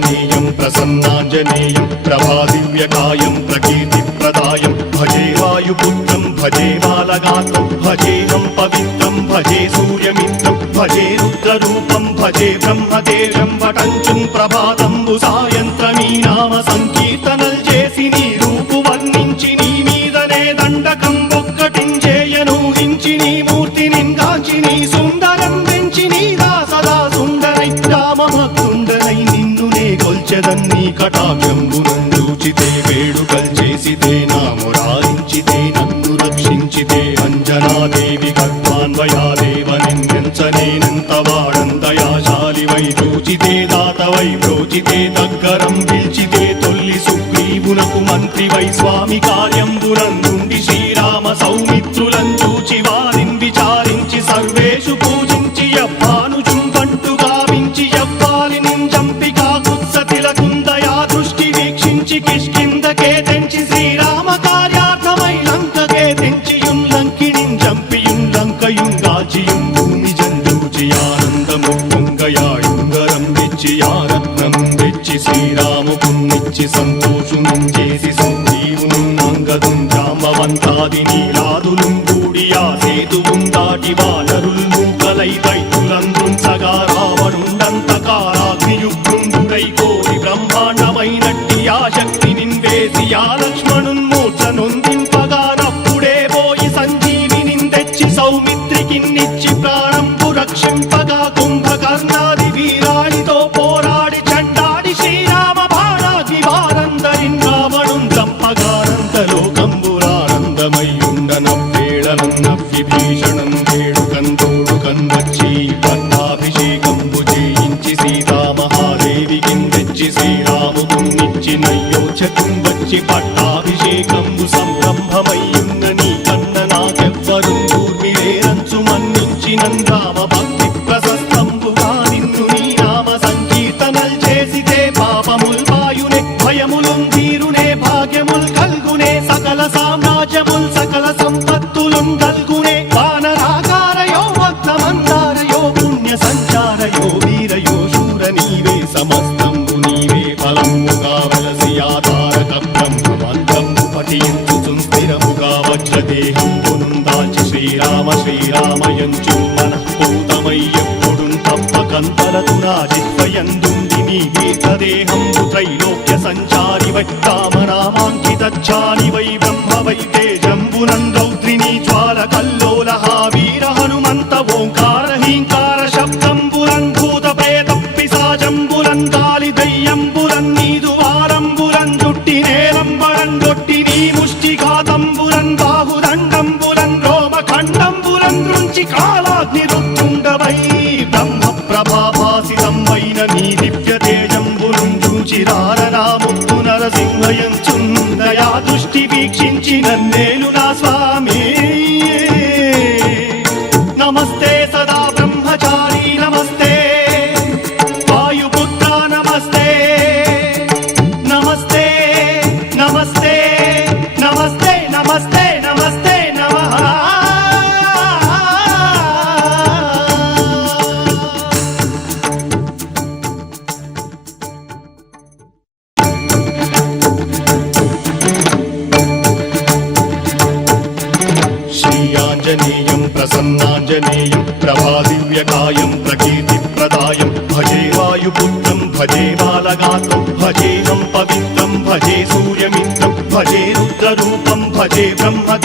श्रीयाञ्जनेयं प्रसन्नाञ्जनेयं प्रभादिव्यकायं प्रकीर्तिप्रदायं भजे वायुपुत्रं भजे बालगात्रं भजेऽहं पवित्रं भजे सूर्यमित्रं भजे रुद्ररूपं भजे ब्रह्मदेवं वटञ्चुं ప్రభాతంబు సాయంత్రమీ నామ సంకీర్తనల్ చేసి నీ రూపు వర్ణించి నీ మీదనే దండకం ఒక్కటించేయను హించి నీ మూర్తిని గాంచి నీ సుందరం పెంచి నీ దాసదా సుందరై రామభక్తుండనై నిన్నునే కొల్చెదన్ని కటాక్షంబునందూచితే వేడుకల్ చేసితే నా మురారించితే నన్ను రక్షించితే అంజనాదేవి గర్భాన్వయాదేవనిందించనేనంత వాడందయాశాలివై చూచితే దాతవై బ్రోచితే దగ్గరం పిల్చితే తొల్లి సుగ్రీవునకు మంత్రివై స్వామి కార్యంబునందుండి శ్రీరామ సౌమిత్రులను చూచి వారిని విచారించి సర్వేషు పూజించి యవ్వానుజుం బంటు గావించి యవ్వాలిని చంపి కాకుత్సతిలకుందయా దృష్టి వీక్షించి కిష్కిందకే తెంచి శ్రీరామ కార్యార్థమై లంకకే తెంచియుం లంకిణిం చంపియుం లంకయుం గాచియుం భూమి జందూచి ఆనందము పొంగయాయుంగరం తెచ్చి ఆరత్నం తెచ్చి శ్రీరాముకున్నిచ్చి సంతోషునం చేసి సుగ్రీవును అంగదుం జాంబవంతాది నీలాదులు కూడి ఆ సేతువుం దాటి వానరుల్ మూకలై దైత్యులందృంచగా రావణుండంతకారాగ్నియుగ్రుండుడై కోరి బ్రహ్మాండమైనట్టి ఆ శక్తి నిన్వేసి ఆ లక్ష్మణున్ మూర్ఛ నొందింపగా నప్పుడే పోయి సంజీవిని తెచ్చి సౌమిత్రికిన్నిచ్చి ప్రాణంపు రక్షింపగా కుంభకర్ణాది వీరాళితో పోరాడి చండాడి శ్రీరామ బాణాగ్ని వారందరిన్ రావణున్ చంపగానంతలోకంబురానందమయ్యుండనవ్వేళనన్నవ్వి భీషణం వేడుకందోడుకన్ వచ్చి పట్టాభిషేకంబు చేయించి సీతామహాదేవికిన్ తెచ్చి శ్రీరాముకున్నిచ్చి నయ్యోచకుం వచ్చి పట్టాభిషేకంబు సంరంభమయ్యున్న నీ కన్న నాకెవ్వరు ఊర్మిలేరంచు మన్నించి నందామ భక్తి ప్రశస్తంబుగా నిన్ను నీ నామ సంకీర్తనల్ చేసితే పాపముల్ పాయునే భయములుం తీరునే భాగ్యముల్ కల్గునే సకల సామ్రాజ్యముల్ సకల సంపత్తులుం కల్గునే వానరాకారయో భక్తమందారయో పుణ్య సంచారయో వీరయో శూర నీవే సమస్తంబు నీవే ఫలముగా వలసి ఆధారక బ్రహ్మమంత్రము పఠించుచుం స్థిరముగా వజ్రదేహంబునుం దాల్చి శ్రీరామ శ్రీరామయంచు మనఃపూతమై ఎప్పుడుం తప్పకంతరతు నా జిహ్వయందుండి నీ దీర్ఘదేహంబు త్రైలోక్య సంచారివై రామనామాంకితచ్చారివై బ్రహ్మవై తేజంబునం రౌద్రిణీ జ్వాల కల్లోల వీర హనుమంత ఓంకార హీంకార శబ్దంబురం భూత ప్రేత పిశాచంబురం గాలి దయ్యంబురం నీదు వారంబురం జుట్టి నేలంబరం గొట్టి నీ ముష్టిఘాతంబురం బాహుదండంబురం రోమఖండంబురం దృంచి కాలాగ్ని రుత్తుండవై బ్రహ్మ ప్రభాభాసితంబైన నీ దివ్య తేజంబురం చూచిరారనా ముత్తు నరసింహయంచుందయా దృష్టి వీక్షించి నన్నేలు నా స్వామి నమస్తే సదా బ్రహ్మచారి నమస్తే వాయుపుత్ర నమస్తే నమస్తే నమస్తే నమస్తే నమస్తే నమస్తే నమః श्रीयाञ्जनेयं प्रसन्नाञ्जनेयं प्रभादिव्यकायं प्रकीर्तिप्रदायं भजे वायुपुत्रं भजे बालगात्रं भजेऽहं पवित्रं भजे सूर्यमित्रं भजे रुद्ररूपं भजे ब्रह्मदेवं